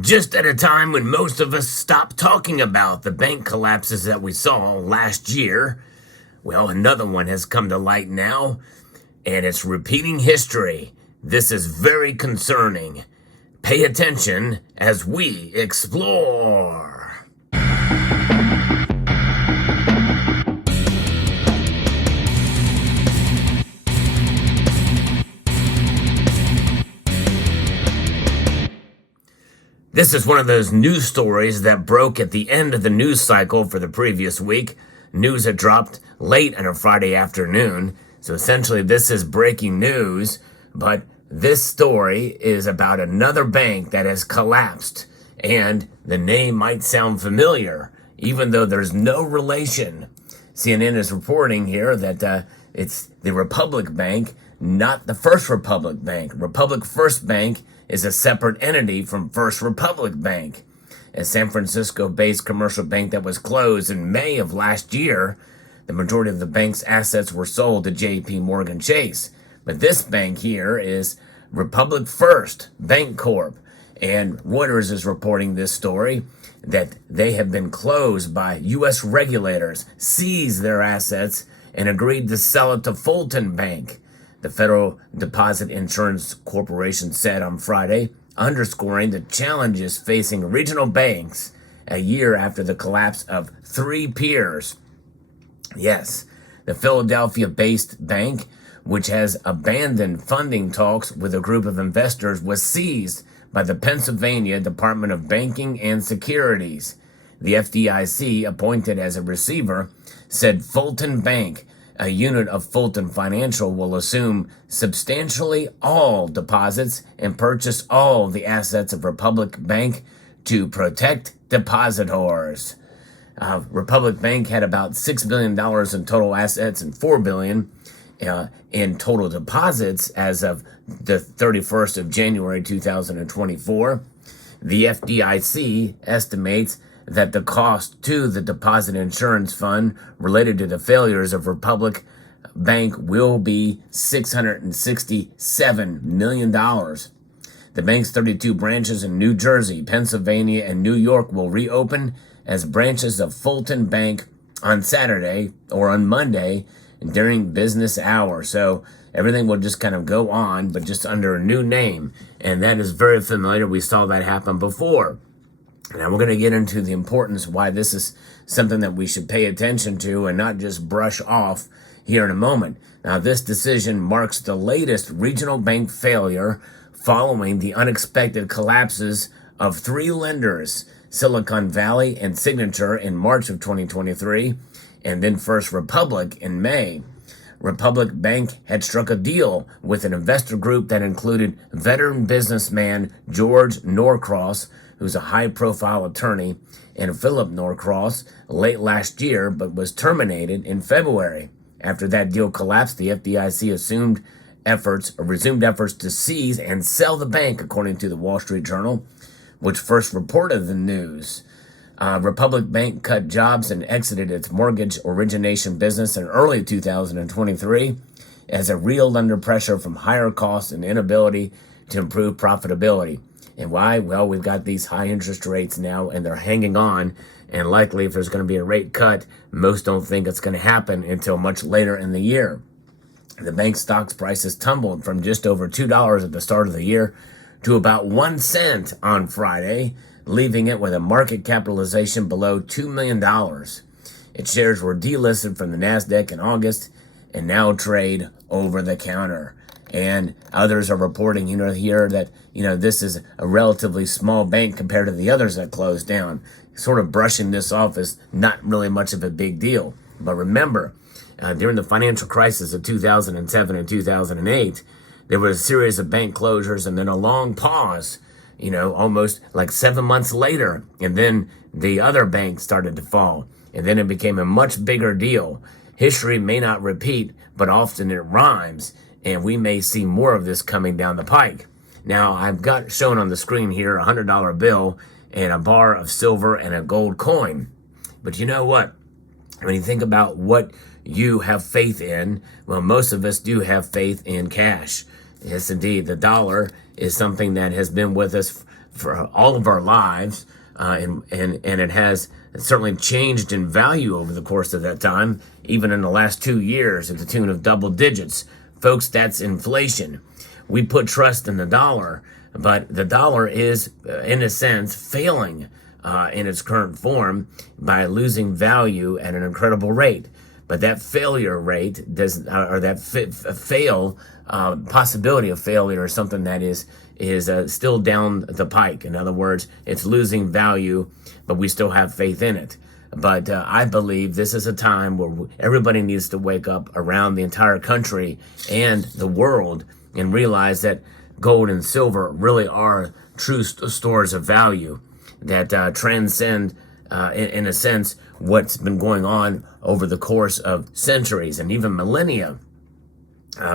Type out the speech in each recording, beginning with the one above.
Just at a time when most of us stopped talking about the bank collapses that we saw last year, well, another one has come to light now, and it's repeating history. This is very concerning. Pay attention as we explore. This is one of those news stories that broke at the end of the news cycle for the previous week. News had dropped late on a Friday afternoon. So essentially this is breaking news, but this story is about another bank that has collapsed. And the name might sound familiar, even though there's no relation. CNN is reporting here that it's the Republic Bank, not the First Republic Bank. Republic First Bank is a separate entity from First Republic Bank, a San Francisco-based commercial bank that was closed in May of last year. The majority of the bank's assets were sold to JP Morgan Chase. But this bank here is Republic First Bank Corp. And Reuters is reporting this story that they have been closed by U.S. regulators, seized their assets, and agreed to sell it to Fulton Bank. The Federal Deposit Insurance Corporation said on Friday, underscoring the challenges facing regional banks a year after the collapse of three peers. Yes, the Philadelphia-based bank, which has abandoned funding talks with a group of investors, was seized by the Pennsylvania Department of Banking and Securities. The FDIC, appointed as a receiver, said Fulton Bank, a unit of Fulton Financial, will assume substantially all deposits and purchase all the assets of Republic Bank to protect depositors. Republic Bank had about $6 billion in total assets and $4 billion in total deposits as of the 31st of January 2024. The FDIC estimates that the cost to the Deposit Insurance Fund related to the failures of Republic Bank will be $667 million. The bank's 32 branches in New Jersey, Pennsylvania, and New York will reopen as branches of Fulton Bank on Saturday or on Monday during business hours. So everything will just kind of go on, but just under a new name. And that is very familiar. We saw that happen before. Now we're going to get into the importance why this is something that we should pay attention to and not just brush off here in a moment. Now this decision marks the latest regional bank failure following the unexpected collapses of three lenders, Silicon Valley and Signature in March of 2023, and then First Republic in May. Republic Bank had struck a deal with an investor group that included veteran businessman George Norcross, who's a high-profile attorney, and Philip Norcross late last year, but was terminated in February. After that deal collapsed, the FDIC resumed efforts to seize and sell the bank, according to the Wall Street Journal, which first reported the news. Republic Bank cut jobs and exited its mortgage origination business in early 2023 as it reeled under pressure from higher costs and inability to improve profitability. And why? Well, we've got these high interest rates now, and they're hanging on. And likely, if there's going to be a rate cut, most don't think it's going to happen until much later in the year. The bank's stock prices tumbled from just over $2 at the start of the year to about 1 cent on Friday, leaving it with a market capitalization below $2 million. Its shares were delisted from the NASDAQ in August and now trade over the counter. And others are reporting, here that, this is a relatively small bank compared to the others that closed down, sort of brushing this off as not really much of a big deal. But remember, during the financial crisis of 2007 and 2008, there was a series of bank closures and then a long pause, almost like 7 months later. And then the other banks started to fall. And then it became a much bigger deal. History may not repeat, but often it rhymes. And we may see more of this coming down the pike. Now, I've got shown on the screen here a $100 bill and a bar of silver and a gold coin. But you know what? When you think about what you have faith in, well, most of us do have faith in cash. Yes, indeed. The dollar is something that has been with us for all of our lives, and it has certainly changed in value over the course of that time, even in the last 2 years at the tune of double digits. Folks, that's inflation. We put trust in the dollar, but the dollar is, in a sense, failing in its current form by losing value at an incredible rate. But that failure rate possibility of failure is something that is still down the pike. In other words, it's losing value, but we still have faith in it. But I believe this is a time where everybody needs to wake up around the entire country and the world and realize that gold and silver really are true stores of value that transcend, in a sense, what's been going on over the course of centuries and even millennia.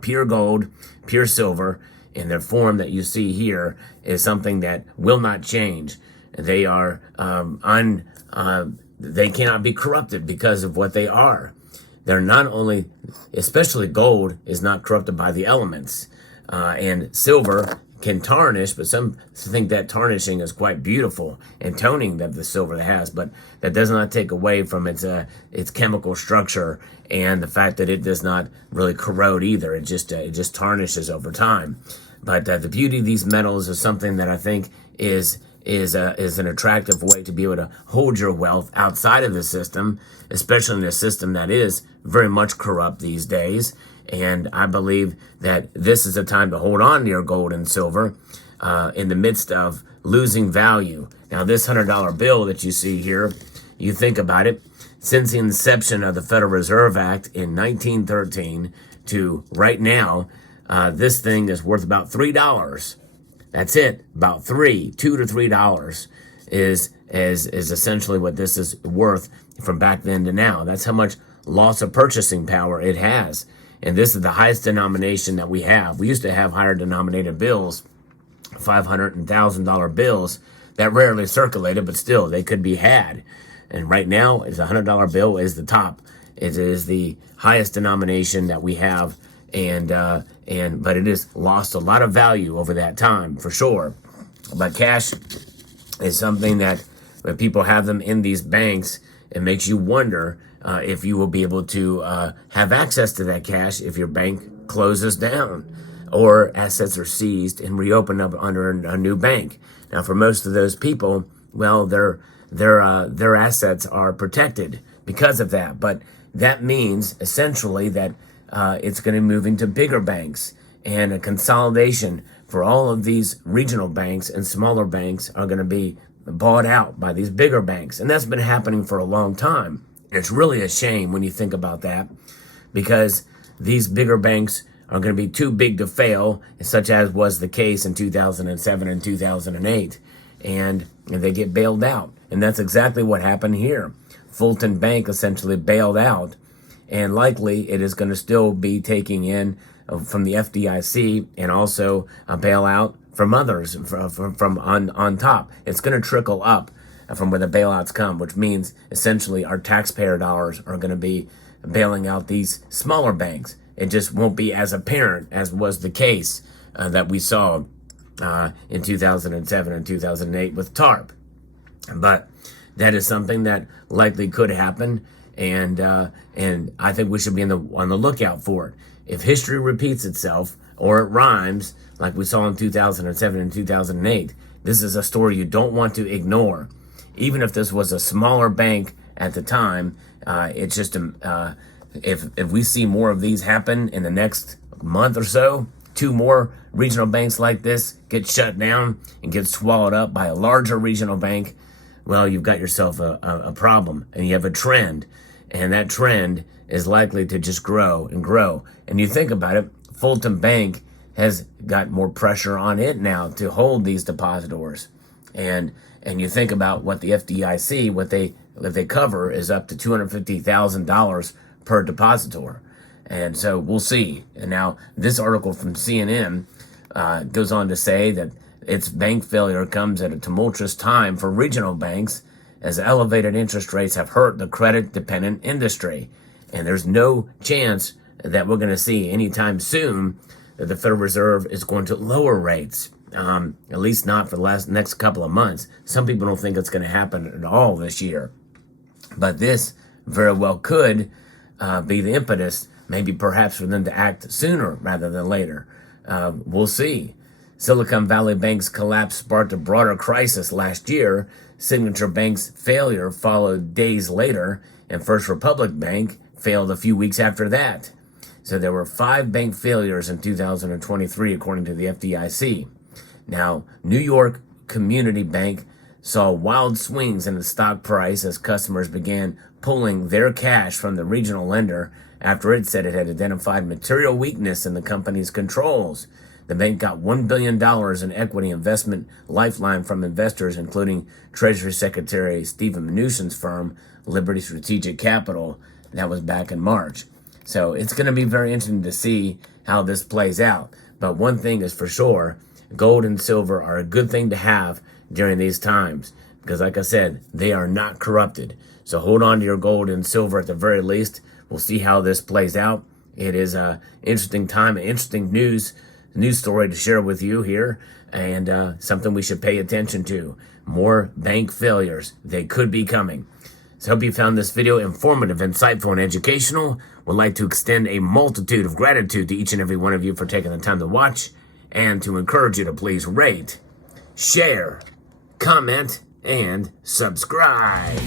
Pure gold, pure silver, in their form that you see here, is something that will not change. They are they cannot be corrupted because of what they are. They're not only, especially gold, is not corrupted by the elements, and silver can tarnish, but some think that tarnishing is quite beautiful and toning that the silver has, but that does not take away from its chemical structure and the fact that it does not really corrode either. It just tarnishes over time. But the beauty of these metals is something that I think is an attractive way to be able to hold your wealth outside of the system, especially in a system that is very much corrupt these days. And I believe that this is a time to hold on to your gold and silver in the midst of losing value. Now, this $100 bill that you see here, you think about it, since the inception of the Federal Reserve Act in 1913 to right now, this thing is worth about $3. That's it, about $2 to $3 is essentially what this is worth from back then to now. That's how much loss of purchasing power it has. And this is the highest denomination that we have. We used to have higher denominated bills, $500 and $1,000 bills that rarely circulated, but still they could be had. And right now, the $100 bill is the top. It is the highest denomination that we have, but it has lost a lot of value over that time for sure. But cash is something that when people have them in these banks, it makes you wonder if you will be able to have access to that cash if your bank closes down or assets are seized and reopened up under a new bank. Now, for most of those people, well, their assets are protected because of that. But that means essentially that it's going to move into bigger banks, and a consolidation for all of these regional banks and smaller banks are going to be bought out by these bigger banks. And that's been happening for a long time. It's really a shame when you think about that, because these bigger banks are going to be too big to fail, such as was the case in 2007 and 2008, and they get bailed out. And that's exactly what happened here. Fulton Bank essentially bailed out, and likely it is going to still be taking in from the FDIC and also a bailout from others from on top. It's going to trickle up from where the bailouts come, which means essentially our taxpayer dollars are going to be bailing out these smaller banks. It just won't be as apparent as was the case that we saw in 2007 and 2008 with TARP. But that is something that likely could happen, and I think we should be on the lookout for it. If history repeats itself or it rhymes like we saw in 2007 and 2008, this is a story you don't want to ignore. Even if this was a smaller bank at the time, it's just if we see more of these happen in the next month or so, 2 more regional banks like this get shut down and get swallowed up by a larger regional bank, well, you've got yourself a problem, and you have a trend, and that trend is likely to just grow and grow. And you think about it, Fulton Bank has got more pressure on it now to hold these depositors. And you think about what the FDIC, what they cover is up to $250,000 per depositor. And so we'll see. And now this article from CNN goes on to say that its bank failure comes at a tumultuous time for regional banks, as elevated interest rates have hurt the credit-dependent industry. And there's no chance that we're going to see anytime soon that the Federal Reserve is going to lower rates. at least not for the next couple of months. Some people don't think it's going to happen at all this year. But this very well could be the impetus, maybe perhaps for them to act sooner rather than later. We'll see. Silicon Valley Bank's collapse sparked a broader crisis last year. Signature Bank's failure followed days later, and First Republic Bank failed a few weeks after that. So there were 5 bank failures in 2023, according to the FDIC. Now, New York Community Bank saw wild swings in the stock price as customers began pulling their cash from the regional lender after it said it had identified material weakness in the company's controls. The bank got $1 billion in equity investment lifeline from investors, including Treasury Secretary Stephen Mnuchin's firm, Liberty Strategic Capital. That was back in March. So it's going to be very interesting to see how this plays out. But one thing is for sure, gold and silver are a good thing to have during these times because, like I said, they are not corrupted. So hold on to your gold and silver at the very least. We'll see how this plays out. It is an interesting time, an interesting news story to share with you here, and something we should pay attention to. More bank failures. They could be coming. So I hope you found this video informative, insightful, and educational. Would like to extend a multitude of gratitude to each and every one of you for taking the time to watch, and to encourage you to please rate, share, comment, and subscribe.